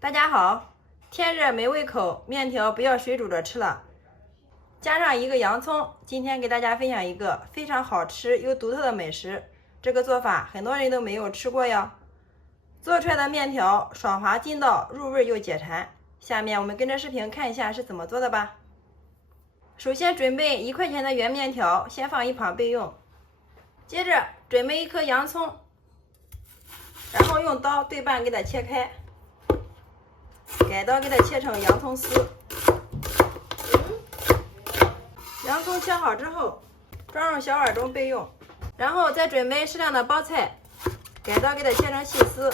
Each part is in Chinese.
大家好，天热没胃口，面条不要水煮着吃了。加上一个洋葱，今天给大家分享一个非常好吃又独特的美食。这个做法很多人都没有吃过哟。做出来的面条爽滑筋道，入味又解馋。下面我们跟着视频看一下是怎么做的吧。首先准备1块钱的圆面条，先放一旁备用。接着准备1颗洋葱，然后用刀对半给它切开。改刀给它切成洋葱丝，洋葱切好之后装入小碗中备用。然后再准备适量的包菜，改刀给它切成细丝。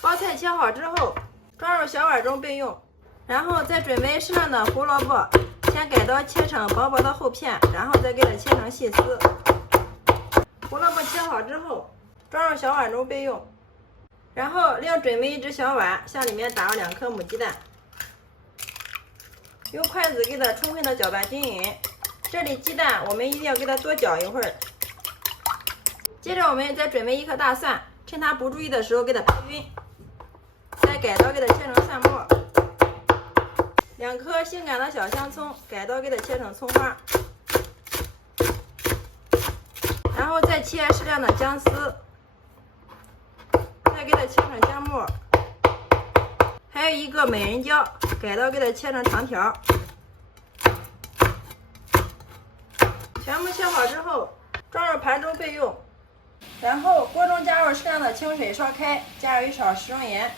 包菜切好之后装入小碗中备用。然后再准备适量的胡萝卜，先改刀切成薄薄的厚片，然后再给它切成细丝。胡萝卜切好之后装入小碗中备用。然后另准备一只小碗，向里面打入2颗母鸡蛋，用筷子给它充分的搅拌均匀。这里鸡蛋我们一定要给它多搅一会儿。接着我们再准备1颗大蒜，趁它不注意的时候给它拍匀，再改刀给它切成蒜末。2颗性感的小香葱，改刀给它切成葱花，然后再切适量的姜丝。再给它切成姜末，还有1个美人椒，改刀给它切成长条。全部切好之后装入盘中备用。然后锅中加入适量的清水烧开，加入1勺食用盐，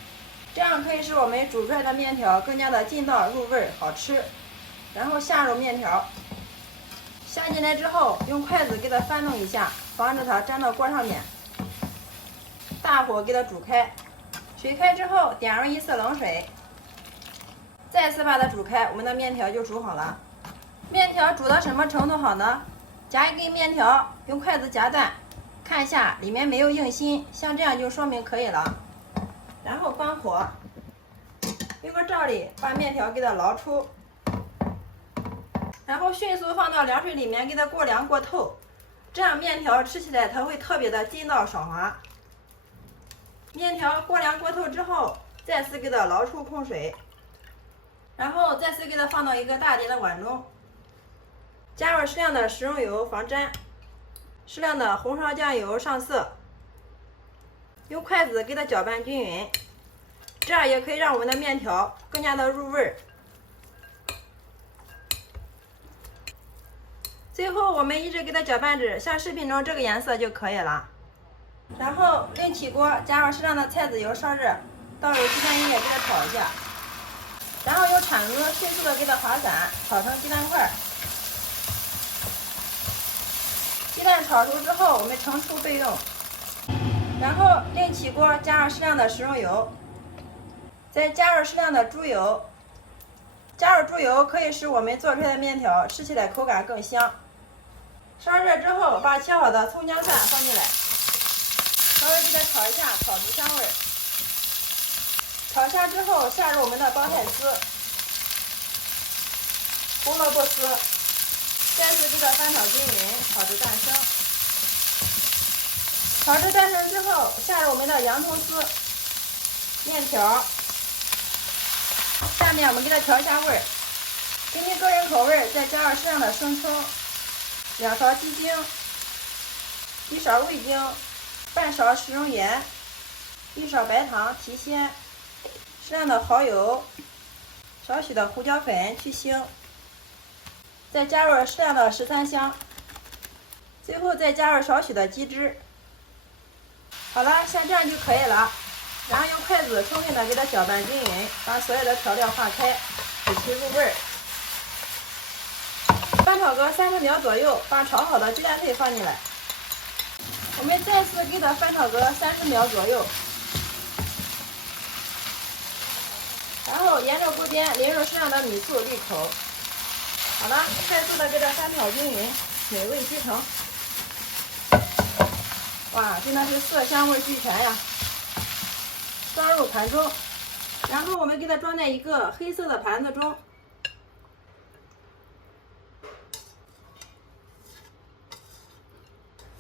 这样可以使我们煮出来的面条更加的劲道入味好吃。然后下入面条，下进来之后用筷子给它翻弄一下，防止它粘到锅上面。大火给它煮开，水开之后点入1次冷水，再次把它煮开，我们的面条就煮好了。面条煮到什么程度好呢？夹一根面条，用筷子夹断，看一下里面没有硬心，像这样就说明可以了。然后关火，用个罩里把面条给它捞出，然后迅速放到凉水里面给它过凉过透，这样面条吃起来它会特别的筋道爽滑。面条过凉过透之后，再次给它捞出控水，然后再次给它放到一个大点的碗中，加入适量的食用油防粘，适量的红烧酱油上色，用筷子给它搅拌均匀，这样也可以让我们的面条更加的入味儿。最后我们一直给它搅拌至像视频中这个颜色就可以了。然后另起锅，加入适量的菜籽油烧热，倒入鸡蛋液给它炒一下，然后用铲子迅速的给它划散，炒成鸡蛋块。鸡蛋炒熟之后，我们盛出备用。然后另起锅，加入适量的食用油，再加入适量的猪油。加入猪油可以使我们做出来的面条吃起来口感更香。烧热之后，把切好的葱姜蒜放进来。稍微给它炒一下，炒出香味。炒香之后，下入我们的包菜丝、胡萝卜丝，再次给它翻炒均匀，炒至淡生。炒至淡生之后，下入我们的洋葱丝、面条。下面我们给它调一下味儿，根据个人口味再加入适量的生抽、2勺鸡精、1勺味精。半勺食用盐，1勺白糖提鲜，适量的蚝油，少许的胡椒粉去腥，再加入适量的13香，最后再加入少许的鸡汁。好了，像这样就可以了。然后用筷子充分的给它搅拌均匀，把所有的调料化开，使其入味儿。翻炒个30秒左右，把炒好的鸡蛋碎放进来。我们再次给它翻炒个30秒左右，然后沿着锅边淋入适量的米醋滤口。好了，快速的给它翻炒均匀，美味俱成。哇，真的是色香味俱全呀！装入盘中，然后我们给它装在一个黑色的盘子中。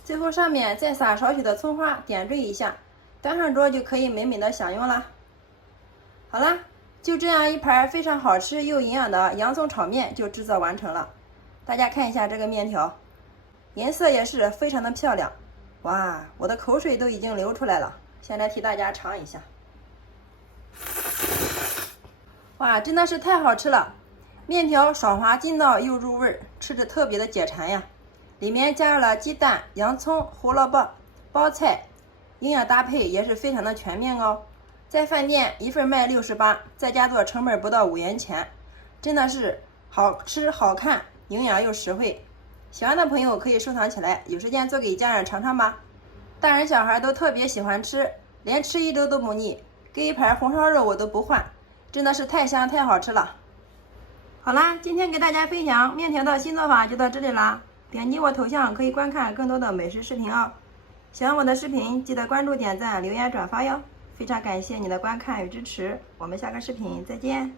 最后上面再撒少许的葱花，点缀一下，端上桌就可以美美的享用了。好啦，就这样一盘非常好吃又营养的洋葱炒面就制作完成了。大家看一下这个面条，颜色也是非常的漂亮。哇，我的口水都已经流出来了。现在替大家尝一下。哇，真的是太好吃了！面条爽滑筋道又入味，吃着特别的解馋呀。里面加入了鸡蛋、洋葱、胡萝卜、包菜，营养搭配也是非常的全面哦。在饭店一份卖68，在家做成本不到5元钱，真的是好吃好看，营养又实惠。喜欢的朋友可以收藏起来，有时间做给家人尝尝吧。大人小孩都特别喜欢吃，连吃1周都不腻。给一盘红烧肉我都不换，真的是太香太好吃了。好啦，今天给大家分享面条的新做法就到这里啦。点击我头像可以观看更多的美食视频哦。喜欢我的视频记得关注、点赞、留言、转发哟。非常感谢你的观看与支持，我们下个视频再见。